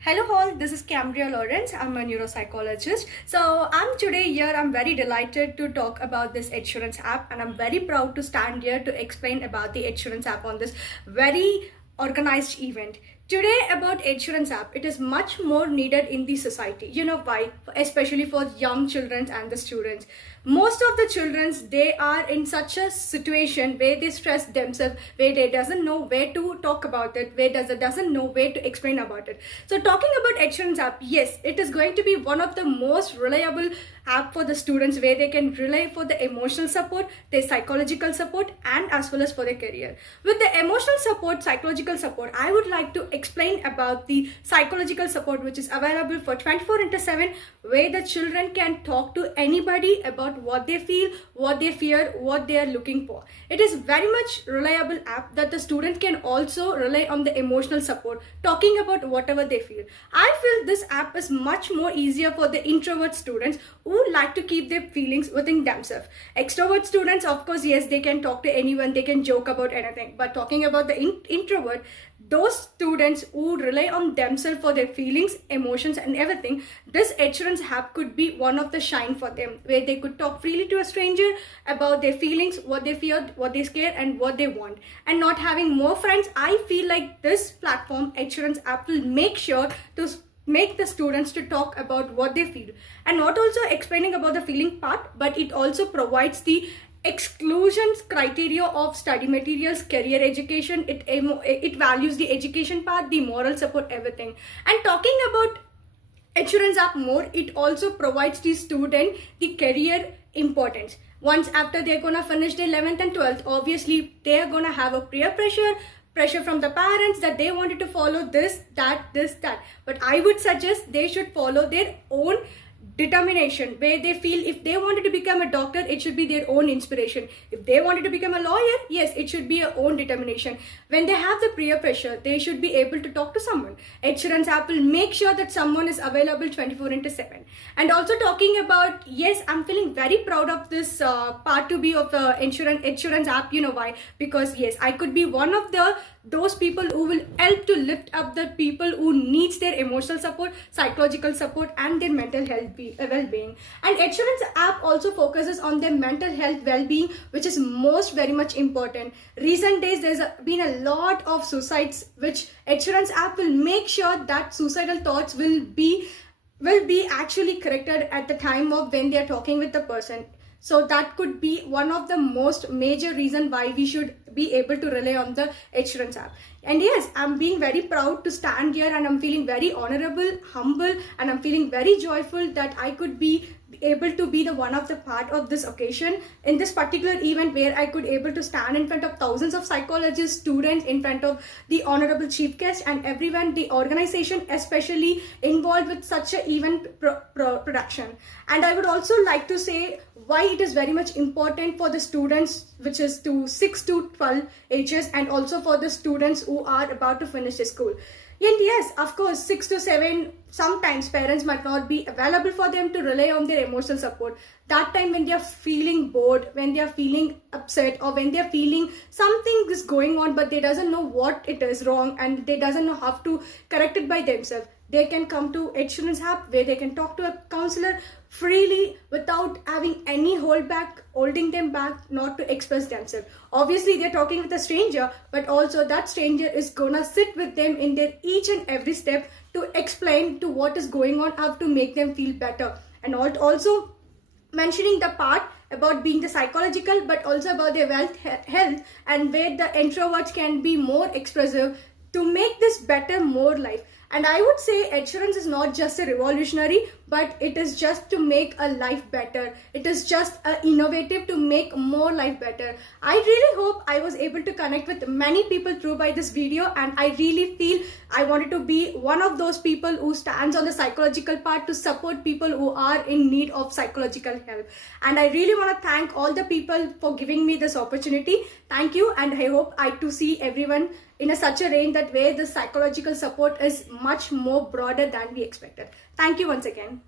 Hello all, this is Cambria Lawrence. I'm a neuropsychologist. So I'm very delighted to talk about this Edsurance app, and I'm very proud to stand here to explain about the Edsurance app on this very organized event. Today about Edsurance app, it is much more needed in the society. You know why? Especially for young children and the students. Most of the children, they are in such a situation where they stress themselves, where they doesn't know where to talk about it, where doesn't know where to explain about it. So talking about Edsurance app, yes, it is going to be one of the most reliable app for the students, where they can rely for the emotional support, their psychological support, and as well as for their career. With the emotional support, psychological support, I would like to explain about the psychological support, which is available for 24/7, where the children can talk to anybody about what they feel, what they fear, what they are looking for. It is very much reliable app that the student can also rely on the emotional support, talking about whatever they feel. I feel this app is much more easier for the introvert students who like to keep their feelings within themselves. Extrovert students, of course, yes, they can talk to anyone, they can joke about anything. But talking about the introvert, those students who rely on themselves for their feelings, emotions, and everything, this Edsurance app could be one of the shine for them, where they could talk freely to a stranger about their feelings, what they fear, what they scare, and what they want. And not having more friends, I feel like this platform, Edsurance app, will make sure to make the students to talk about what they feel, and not also explaining about the feeling part, but it also provides the exclusions criteria of study materials, career education. It values the education part, the moral support, everything. And talking about Edsurance app more, it also provides the student the career importance. Once after they're gonna finish their 11th and 12th, obviously they are gonna have a peer pressure from the parents that they wanted to follow this, that. But I would suggest they should follow their own determination, where they feel if they wanted to become a doctor, it should be their own inspiration. If they wanted to become a lawyer, yes, it should be their own determination. When they have the peer pressure, they should be able to talk to someone. Edsurance app will make sure that someone is available 24/7. And also talking about, yes, I'm feeling very proud of this part to be of the Edsurance app. You know why? Because yes, I could be one of those people who will help to lift up the people who needs their emotional support, psychological support, and their mental health well-being. And Edsurance app also focuses on their mental health well-being, which is most very much important. Recent days there's been a lot of suicides, which Edsurance app will make sure that suicidal thoughts will be actually corrected at the time of when they're talking with the person. So that could be one of the most major reason why we should be able to rely on the Edsurance app. And yes, I'm being very proud to stand here, and I'm feeling very honorable, humble, and I'm feeling very joyful that I could be able to be the one of the part of this occasion in this particular event, where I could able to stand in front of thousands of psychologists, students, in front of the honorable chief guest, and everyone, the organization especially involved with such a event production. And I would also like to say why it is very much important for the students, which is to 6 to 12 ages, and also for the students who are about to finish the school. And yes, of course, 6 to 7, sometimes parents might not be available for them to rely on their emotional support. That time when they are feeling bored, when they are feeling upset, or when they are feeling something is going on, but they doesn't know what it is wrong, and they doesn't know how to correct it by themselves, they can come to Edsurance app, where they can talk to a counselor freely without having any holding them back not to express themselves. Obviously they're talking with a stranger, but also that stranger is gonna sit with them in their each and every step to explain to what is going on, how to make them feel better. And also mentioning the part about being the psychological, but also about their health, and where the introverts can be more expressive to make this better, more life. And I would say Edsurance is not just a revolutionary, but it is just to make a life better. It is just innovative to make more life better. I really hope I was able to connect with many people through by this video, and I really feel I wanted to be one of those people who stands on the psychological part to support people who are in need of psychological help. And I really want to thank all the people for giving me this opportunity. Thank you, and I hope I to see everyone in such a range that where the psychological support is much more broader than we expected. Thank you once again.